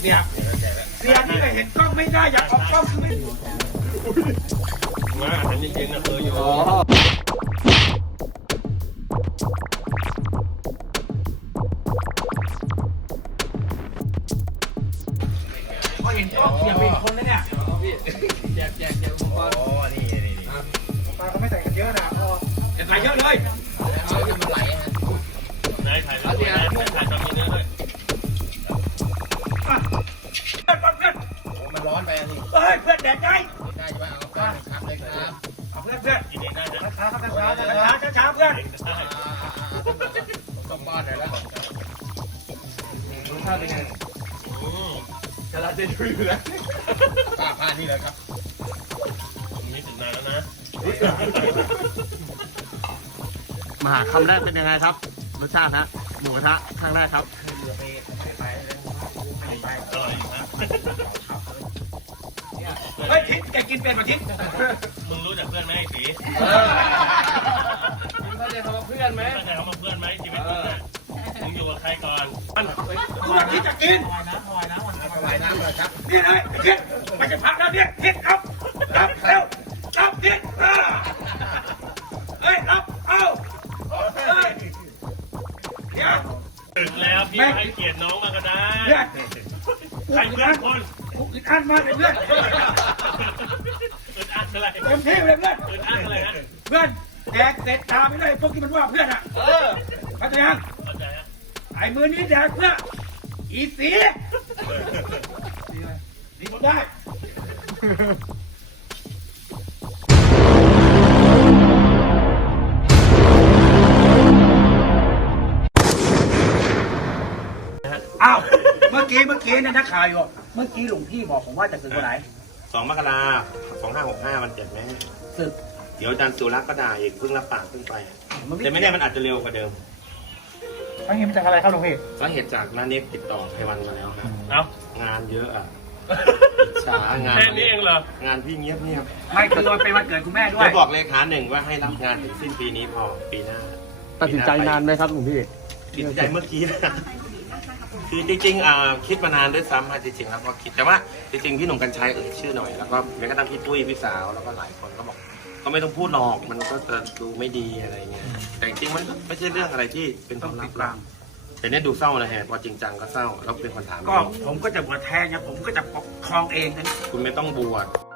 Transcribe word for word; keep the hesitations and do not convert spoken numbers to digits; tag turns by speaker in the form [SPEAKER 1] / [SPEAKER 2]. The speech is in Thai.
[SPEAKER 1] เสียเสียที่ไปเห็นกล้องไม่ได้อยากออกกล้องคือไม่
[SPEAKER 2] มาฉันจริงๆนะเคยอยู่
[SPEAKER 1] พอเห็นกล้องเสียเป็นคนแล้วเนี่ย
[SPEAKER 3] แจกแจกแจกอุปกรณ์อ๋อนี่นี่นี่
[SPEAKER 1] ปลาเขาไม่ใส่กันเยอะนะพอใส่เยอะเลย
[SPEAKER 3] เอาจะมันไหลฮะ
[SPEAKER 2] นายถ่ายแล้วถ่ายถ่ายตอนนี้เนื้อด้วย
[SPEAKER 3] มันร้อนไปอันนี้
[SPEAKER 1] เฮ้ยเพื่อนแดดใจ
[SPEAKER 3] ได้ใช่ไหมเอาไปครับเลยครับ
[SPEAKER 1] เอาเพื่อนเพื่อน
[SPEAKER 2] กินเองได้นะ
[SPEAKER 1] ช้าช้าช้าช้าช้าช้าเพื่อน
[SPEAKER 3] ต้องป้อนหน่อยแล้วรสชาติเป็นไงจะรับจะดูอยู่แล้วป้าผ้านี่เลยครับ
[SPEAKER 2] นี่ถึงนานแล้วนะ
[SPEAKER 4] มาหาคำแรกเป็นยังไงครับรสชาติฮะหมูกระทะครั้งแรกครับ
[SPEAKER 2] อร่อยครับ
[SPEAKER 1] เฮ้ยทิศแกกินเป็นป่ะทิศ
[SPEAKER 2] มึงรู้จักเพื่อนไหมไอ้สี
[SPEAKER 3] มึงเข้าใจคำว่าเพื่อนไหม
[SPEAKER 2] เข้าใจคำว่าเพื่อนไหมชีวิตมึงอ่ะมึงอยู่กับใครก่อนมัน
[SPEAKER 1] ทิศจะกิน
[SPEAKER 3] ถวายน้ำถวายน้ำถวายน้ำเลยครับ
[SPEAKER 1] นี่เลยทิศไม่จะพักแล้วเนี่ยทิศครับรับเร็วรับทิศเฮ้ยรับเอาเฮ้ยเดี๋ยว
[SPEAKER 2] ถึงแล้วพี่ให้เกียรติน้องมาก็ได้ใครเพื่อนคน
[SPEAKER 1] อึดอัดมากเลยเพื่อน
[SPEAKER 2] อึดอัดอะไร
[SPEAKER 1] เต็มที่เลยเพื่อน
[SPEAKER 2] อึดอัดอะไรนะ
[SPEAKER 1] เพื่อนแดกเสร็จตามไปเลยพวกที่มันว่าเพื่อนอ่ะเออเข้าใจยัง
[SPEAKER 2] เข้าใจฮะ
[SPEAKER 1] ไอ้มือนี้แดกเพื่ออีสีดีหมดได้อ้าวเมื่อกี้เมื่อกี้เนี่ยนักข่าวอยู่เมื่อกี้หลวงพี่บอกผมว่าจะศึกวันไหน
[SPEAKER 5] สองมกราสองห้าหกห้ามันเจ็ดไหม
[SPEAKER 1] ศึก
[SPEAKER 5] เดี๋ยวอาจารย์สุรักษ์ก็ด่าอีกเพิ่งรับปากขึ้นไปแต่ไม่แน่มันอาจจะเร็วกว่าเดิม
[SPEAKER 1] สาเหตุมาจากอะไรครับหลวงพี่
[SPEAKER 5] สาเหตุจากน้าเน็กติดต่อไพวันมาแล้วครับ
[SPEAKER 2] เอ้
[SPEAKER 5] างานเยอะอ่ะช้างาน
[SPEAKER 2] แค่นี้เองเหรอง
[SPEAKER 5] านพี่เงียบเงียบ
[SPEAKER 1] ไม่คือมันเป็นวันเกิดคุณแม่ด้วย
[SPEAKER 5] จะบอกเลขาหนึ่งว่าให้รับงานถึงสิ้นปีนี้พอปีหน้า
[SPEAKER 4] ตัดสินใจนานไหมครับหลวงพี่
[SPEAKER 5] ตัดสินใจเมื่อกี้นะคือจริงๆอ่าคิดมานานด้วยซ้ำจริงๆแล้วก็คิดแต่ว่าจริงๆพี่หนุ่มกัญชัยเอ่ยชื่อหน่อยแล้วก็แม้กระทั่งพี่ปุ้ยพี่สาวแล้วก็หลายคนก็บอกก็ไม่ต้องพูดหรอกมันก็จะดูไม่ดีอะไรเงี้ยแต่จริงๆมันไม่ใช่เรื่องอะไรที่เป็นความลับเราแต่เนี่ยดูเศร้านะฮะพอจริงจังก็เศร้าแล้วเป็นคนถาม
[SPEAKER 1] ก็ผมก็จะบวชแทนนะผมก็จะปกครองเองนะ
[SPEAKER 5] คุณไม่ต้องบวช